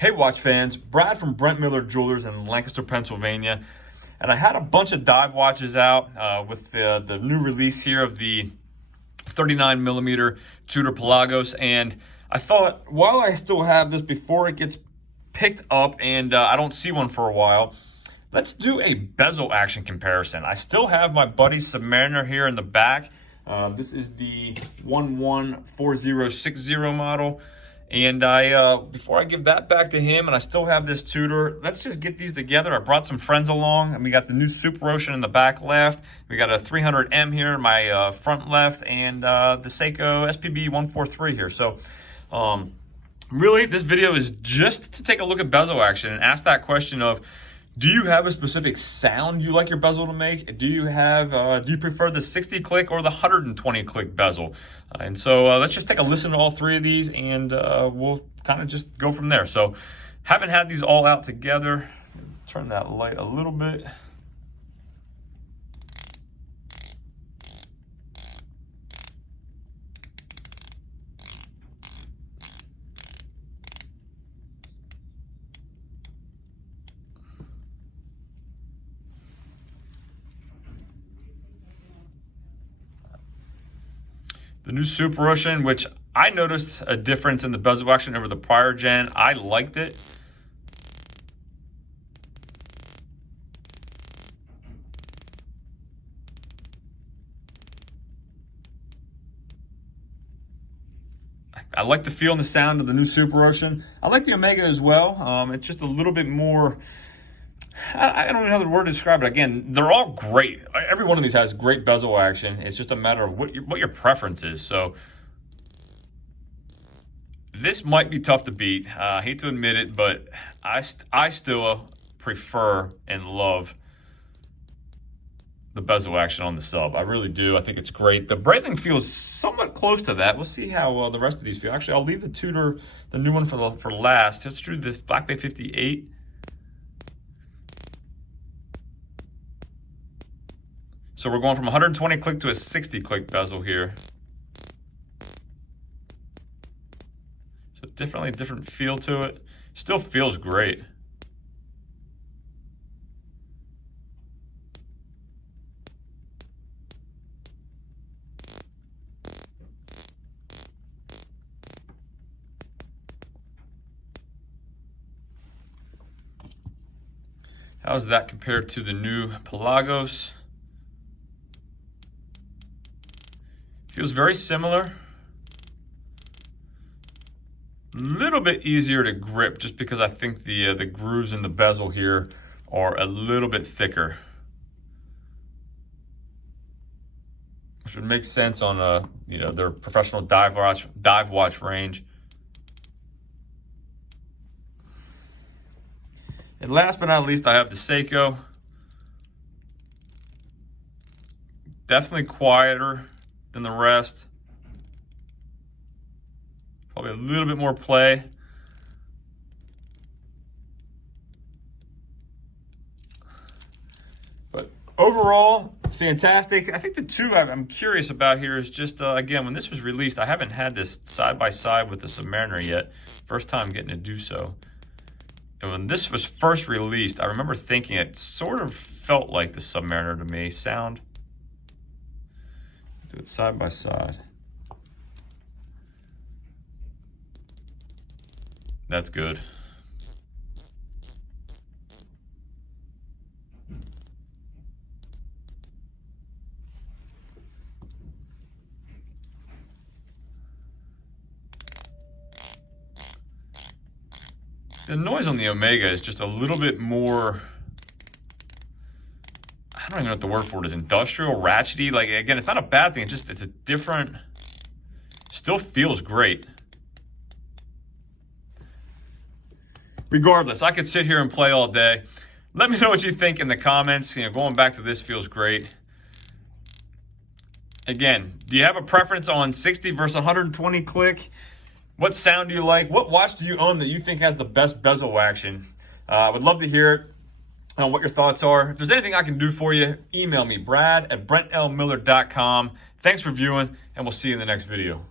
Hey watch fans, Brad from Brent Miller Jewelers in Lancaster, Pennsylvania. And I had a bunch of dive watches out with the new release here of the 39 millimeter Tudor Pelagos. And I thought, while I still have this before it gets picked up and I don't see one for a while, let's do a bezel action comparison. I still have my buddy Submariner here in the back. This is the 114060 model. And before I give that back to him, and I still have this Tudor, let's just get these together. I brought some friends along, and we got the new Superocean in the back left. We got a 300M here in my front left, and the Seiko SPB143 here. So really, this video is just to take a look at bezel action and ask that question of, do you have a specific sound you like your bezel to make? Do you prefer the 60 click or the 120 click bezel? And so let's just take a listen to all three of these, and we'll kind of just go from there. So haven't had these all out together. Turn that light a little bit. The new Superocean, which I noticed a difference in the bezel action over the prior gen. I liked it. I like the feel and the sound of the new Superocean. I like the Omega as well. It's just a little bit more, I don't know the word to describe it. Again, they're all great. Every one of these has great bezel action. It's just a matter of what your preference is. So this might be tough to beat. I hate to admit it, but I still prefer and love the bezel action on the sub. I really do. I think it's great. The Breitling feels somewhat close to that. We'll see how the rest of these feel. Actually, I'll leave the Tudor, the new one, for last. Let's do the Black Bay 58. So we're going from 120 click to a 60 click bezel here. So definitely a different feel to it. Still feels great. How's that compared to the new Pelagos? Feels very similar. A little bit easier to grip just because I think the grooves in the bezel here are a little bit thicker, which would make sense on their professional dive watch range. And last but not least, I have the Seiko. Definitely quieter than the rest. Probably a little bit more play. But overall, fantastic. I think the two I'm curious about here is just, again, when this was released, I haven't had this side by side with the Submariner yet. First time getting to do so. And when this was first released, I remember thinking it sort of felt like the Submariner to me. Sound. Do it side by side. That's good. The noise on the Omega is just a little bit more, I don't even know what the word for it is, industrial, ratchety. Like, again, it's not a bad thing. It's a different, still feels great. Regardless, I could sit here and play all day. Let me know what you think in the comments. Going back to this feels great. Again, do you have a preference on 60 versus 120 click? What sound do you like? What watch do you own that you think has the best bezel action? I would love to hear it. What your thoughts are. If there's anything I can do for you, email me, brad@brentlmiller.com. Thanks for viewing, and we'll see you in the next video.